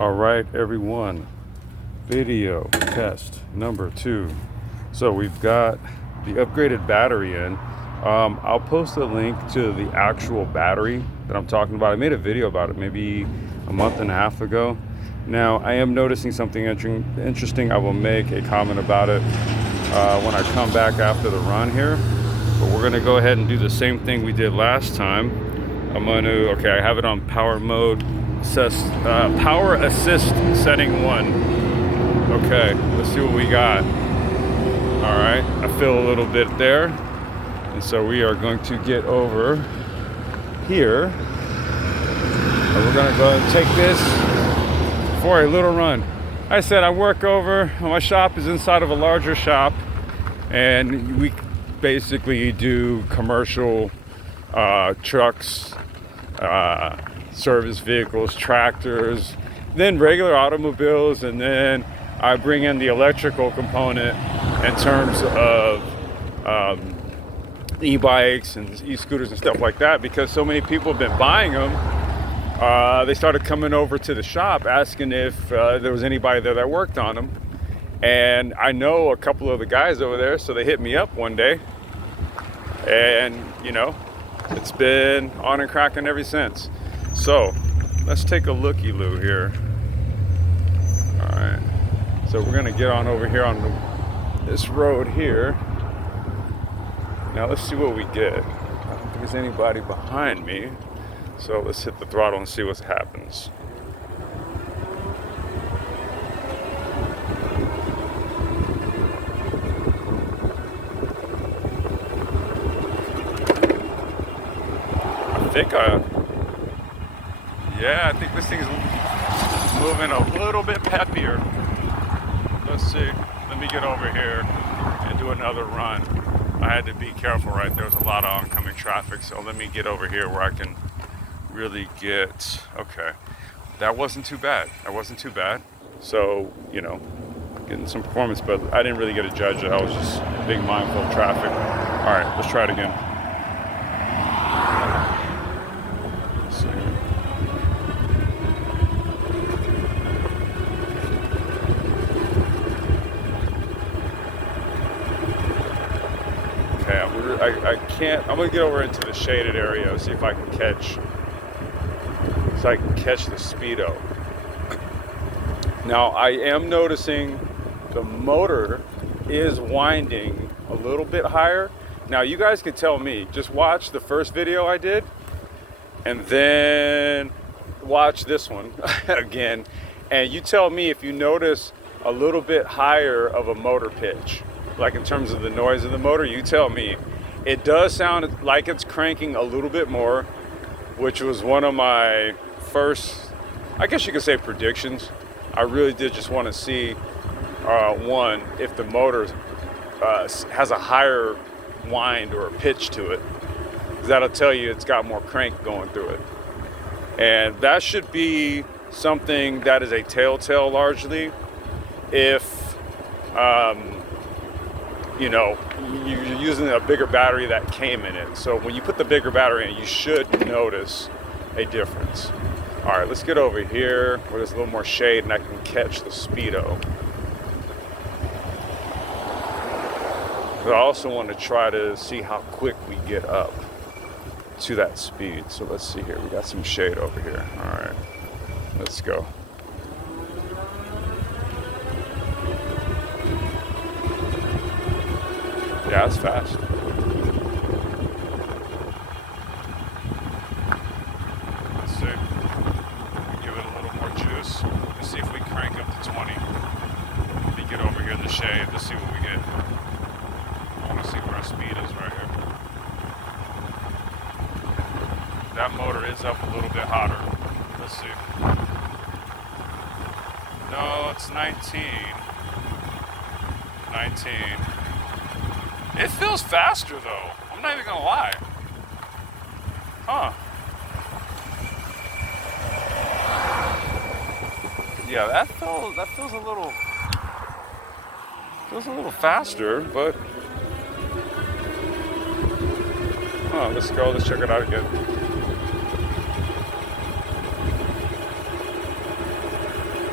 All right, everyone. Video test number 2. So we've got the upgraded battery in. I'll post a link to the actual battery that I'm talking about. I made a video about it maybe a month and a half ago. Now, I am noticing something interesting. I will make a comment about it when I come back after the run here. But we're going to go ahead and do the same thing we did last time. I'm going to, okay, I have it on power mode. Power assist setting 1. Okay, let's see what we got. All right, I feel a little bit there. And so we are going to get over here. And we're gonna go and take this for a little run. I said I work over, my shop is inside of a larger shop, and we basically do commercial trucks, service vehicles, tractors, then regular automobiles, and then I bring in the electrical component in terms of e-bikes and e-scooters and stuff like that, because so many people have been buying them. They started coming over to the shop asking if there was anybody there that worked on them, and I know a couple of the guys over there, so they hit me up one day, and you know, it's been on and cracking ever since. So let's take a looky-loo here. All right, so we're gonna get on over here on this road here. Now let's see what we get. I don't think there's anybody behind me, so let's hit the throttle and see what happens. I think this thing's moving a little bit peppier. Let's see. Let me get over here and do another run. I had to be careful, right? There was a lot of oncoming traffic, so let me get over here where I can really get, okay. That wasn't too bad. So, you know, getting some performance, but I didn't really get to judge it. I was just being mindful of traffic. All right, let's try it again. Let's see. I can't, I'm gonna get over into the shaded area, see if I can catch the speedo. Now I am noticing the motor is winding a little bit higher. Now you guys can tell me, just watch the first video I did and then watch this one again, and you tell me if you notice a little bit higher of a motor pitch, like in terms of the noise of the motor. You tell me. It does sound like it's cranking a little bit more, which was one of my first, I guess you could say, predictions. I really did just want to see, one, if the motor has a higher wind or a pitch to it. That'll tell you it's got more crank going through it. And that should be something that is a telltale largely if, you know, you're using a bigger battery that came in it. So when you put the bigger battery in, you should notice a difference. All right, let's get over here where there's a little more shade and I can catch the speedo. But I also want to try to see how quick we get up to that speed. So let's see here. We got some shade over here. All right, let's go. Yeah, it's fast. Let's see. Give it a little more juice. Let's see if we crank up to 20. Let me get over here in the shade to see what we get. I want to see where our speed is right here. That motor is up a little bit hotter. Let's see. No, it's 19. 19. It feels faster though. I'm not even gonna lie. Huh. Yeah, that feels a little faster, but let's go, let's check it out again.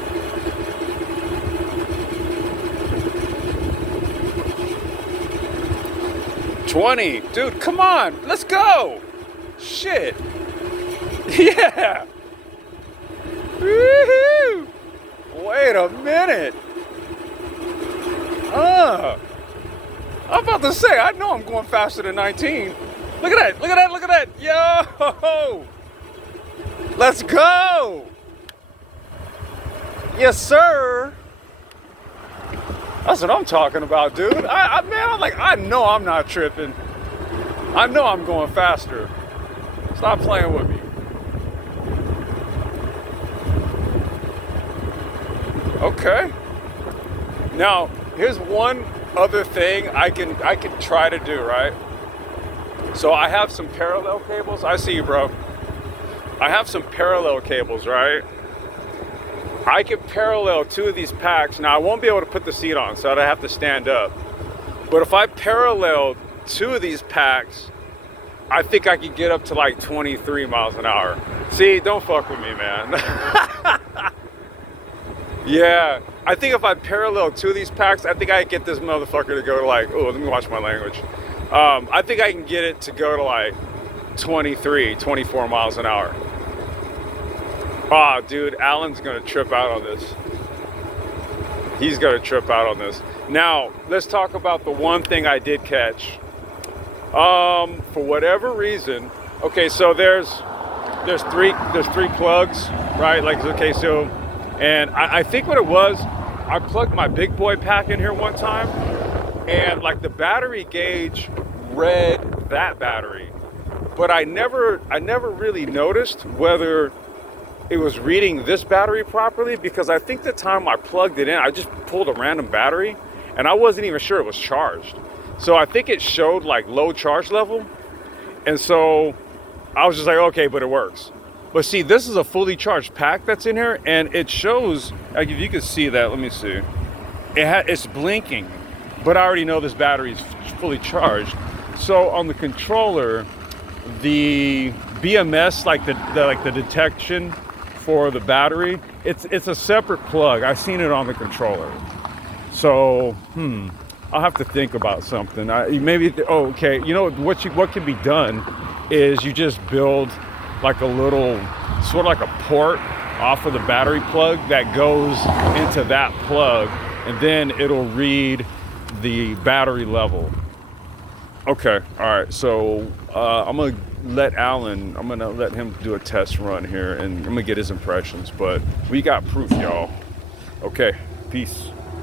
20. Dude, come on. Let's go. Shit. Yeah. Woohoo. Wait a minute. I'm about to say, I know I'm going faster than 19. Look at that. Look at that. Look at that. Yo. Let's go. Yes, sir. That's what I'm talking about, dude. Man, I know I'm not tripping. I know I'm going faster. Stop playing with me. Okay. Now, here's one other thing I can try to do, right? So I have some parallel cables. I see you, bro. I have some parallel cables, right? I can parallel 2 of these packs. Now, I won't be able to put the seat on, so I'd have to stand up. But if I parallel 2 of these packs, I think I could get up to like 23 miles an hour. See, don't fuck with me, man. Yeah, I think if I parallel 2 of these packs, I think I can get this motherfucker to go to like, oh, let me watch my language. I think I can get it to go to like 23, 24 miles an hour. Oh, dude, Alan's gonna trip out on this. He's gonna trip out on this. Now, let's talk about the one thing I did catch. For whatever reason, okay, so there's 3 plugs, right? Like, okay, so, and I think what it was, I plugged my big boy pack in here one time, and like the battery gauge read that battery, but I never really noticed whether it was reading this battery properly, because I think the time I plugged it in, I just pulled a random battery and I wasn't even sure it was charged. So I think it showed like low charge level. And so I was just like, okay, but it works. But see, this is a fully charged pack that's in here, and it shows, like if you can see that, let me see. It's blinking, but I already know this battery is fully charged. So on the controller, the BMS, like the detection for the battery, it's a separate plug. I've seen it on the controller. So I'll have to think about something. Okay, you know what can be done is you just build like a little sort of like a port off of the battery plug that goes into that plug, and then it'll read the battery level. Okay, all right, so I'm gonna let him do a test run here, and I'm gonna get his impressions, but we got proof, y'all. Okay, peace.